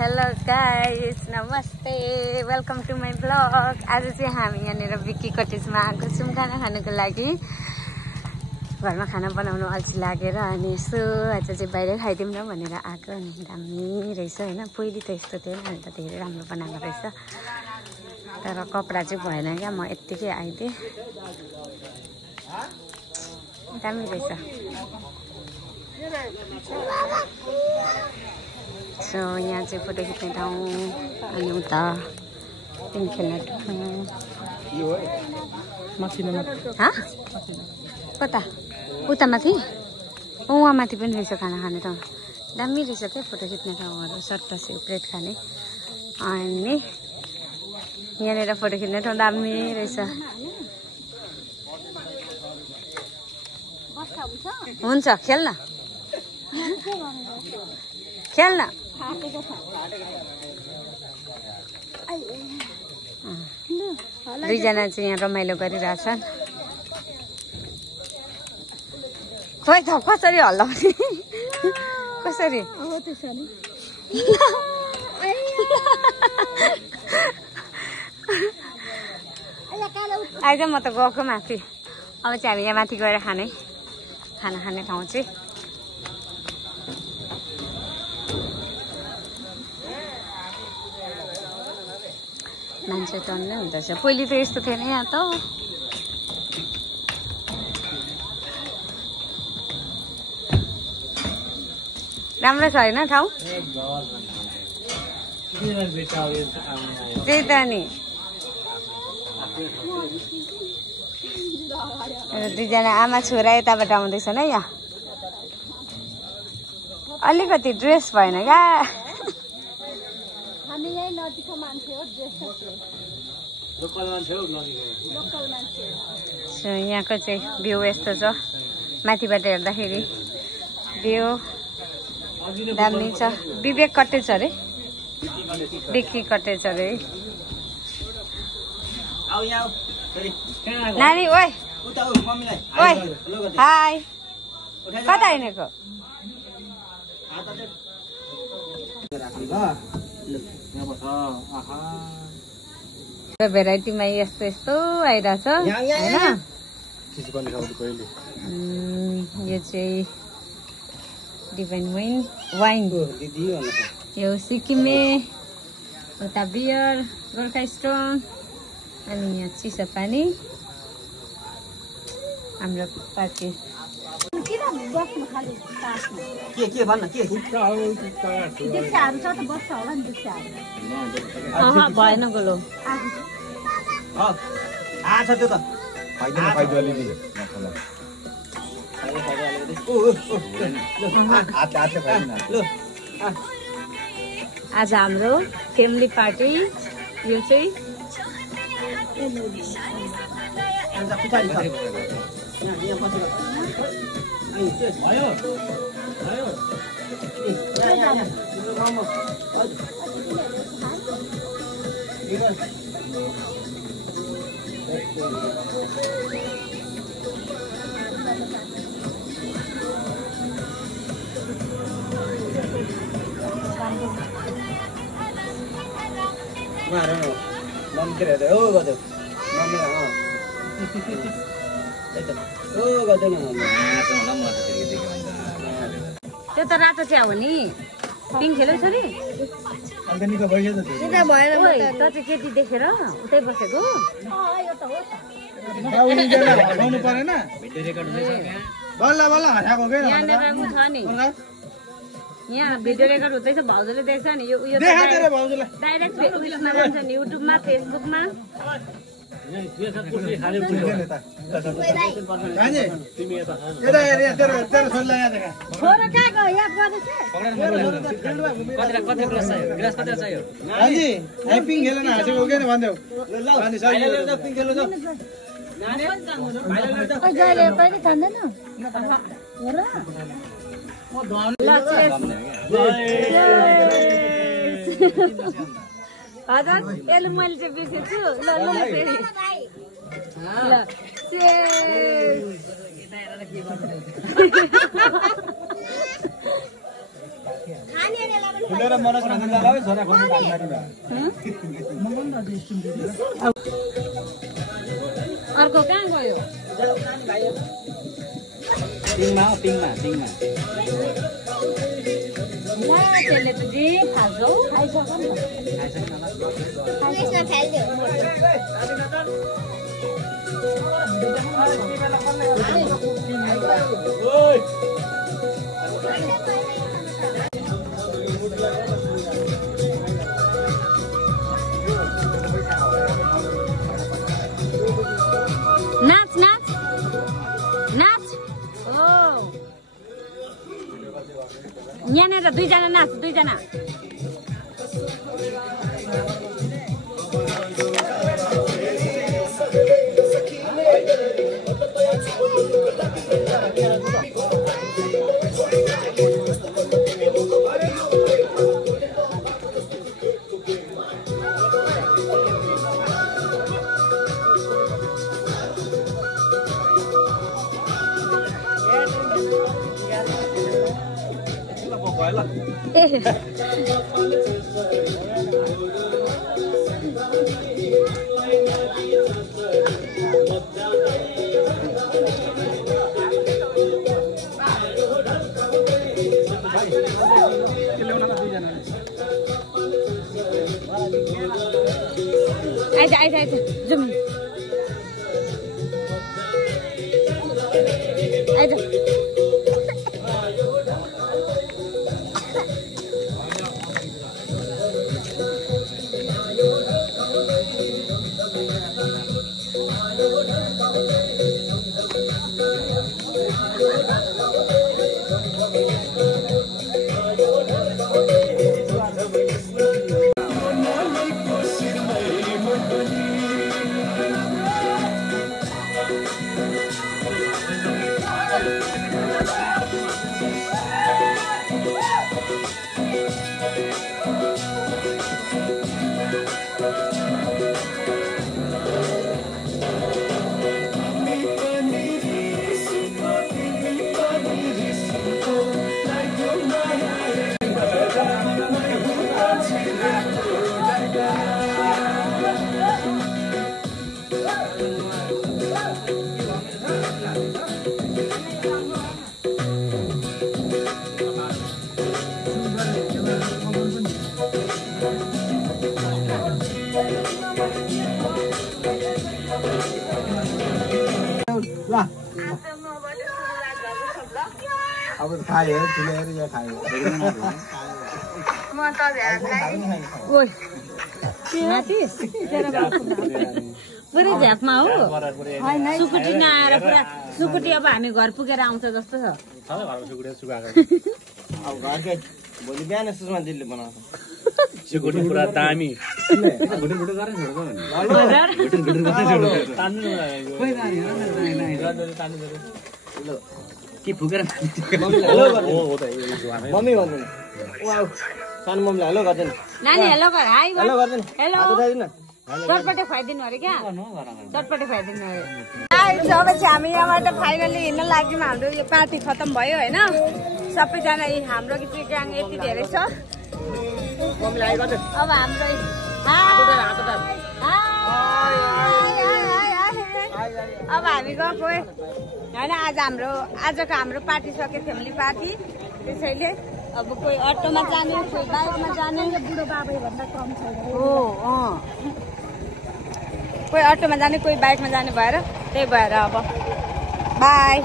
Hello guys, नमस्ते, welcome to my blog. आज चाहिँ हामी यहाँनिर विक्की कटेजमा आएको छौँ खाना खानुको लागि। घरमा खाना बनाउनु अल्छी लागेर अनि यसो आज चाहिँ बाहिर खाइदिउँ न भनेर आएको। अनि दामी रहेछ होइन, पहिले त यस्तो थिएन, अनि त धेरै राम्रो बनाएको रहेछ। तर कपडा चाहिँ भएन क्या, म यत्तिकै आइदिएँ। दामी रहेछ। सो यहाँ चाहिँ फोटो खिच्ने ठाउँ अनि उता पिङ खेल्ने ठाउँ। कता उता माथि? वहाँ माथि पनि रहेछ खाना खाने ठाउँ। दामी रहेछ क्या फोटो खिच्ने ठाउँहरू, सट्टा सेपरेट खाने। अनि यहाँनिर फोटो खिच्ने ठाउँ दामी रहेछ। हुन्छ, खेल्न खेल्न। दुईजना चाहिँ यहाँ रमाइलो गरिरहेछन्। खोइ त कसरी हल्लाउने, कसरी आइज, म त गएको माथि। अब चाहिँ हामी यहाँ माथि गएर खाना खाने ठाउँ चाहिँ मान्छे टन्नै हुँदो रहेछ। पहिले त यस्तो थिएन यहाँ त। राम्रो छ होइन ठाउँ? त्यही त नि। दुईजना आमा छोरा यताबाट आउँदैछन् है। यहाँ अलिकति ड्रेस भएन क्या। यहाँको चाहिँ भ्यू यस्तो छ, माथिबाट हेर्दाखेरि भ्यू दामी छ। विवेक कटेज अरे, विक्की कटेज अरे। नानी ओइ ओइ, हाई, कता हिँडेको? भेराइटीमा यस्तो यस्तो आइरहेछ होइन। यो चाहिँ डिभाइन वाइन, यो सिक्किमे, उता बियर, गोर्खा स्ट्रङ, अनि यहाँ चिसो पानी। हाम्रो पार्टी भएन गोलो। आज हाम्रो फ्यामिली पार्टी। यो चाहिँ त्यो त रातो चिया हो नि। पिङ खेल्यौ छोरी? त चाहिँ केटी देखेर उतै बसेको। यहाँ भिडियो रेकर्ड हुँदैछ, भाउजूले देख्छ नि। यो डाइरेक्ट उयसमा जान्छ नि, युट्युबमा, फेसबुकमा। हजुर, यसले मैले चाहिँ बिर्सेछु। ल ल फेरि ल अर्को कहाँ गयो पिङमा ला त्यसले त जे खान्छ हौ खाइसक्यो नि यसमा फाल्दियो नाच नाच नाच ओ यहाँनिर दुईजना नाच दुईजना आइज जुम आइज अब खायो ठुलेर या खायो म त भ्यालाई ओइ माथिस पुरै झ्यापमा हो सुकुटी नआएर पुरा सुकुटी अब हामी घर पुगेर आउँछ जस्तो छ अब घरकै भोलि बिहान सुषमा दिदीले बनाउँछ सिकुटी पुरा दामी के फुकेर मम्मी भन्नु सानो मम्मीले हेलो गर्दैन नानी हेलो गर हाई हेलो गर्दैन हेलो बताइदिनु चटपटे खुवाइदिनु अरे क्या चटपटे खुवाइदिनु अरे अब चाहिँ हामी यहाँबाट फाइनली हिँड्न लाग्यौँ हाम्रो यो पार्टी खत्तम भयो होइन सबैजना हाम्रो ग्याङ यति धेरै छ अब हाम्रो अब हामी गएको होइन आजको हाम्रो पार्टी सक्यो फ्यामिली पार्टी त्यसैले अब कोही अटोमा जाने कोही बाइकमा जाने बुढो बाबै भन्दा कम छैन हो कोही अटोमा जाने कोही बाइकमा जाने भएर त्यही भएर अब बाई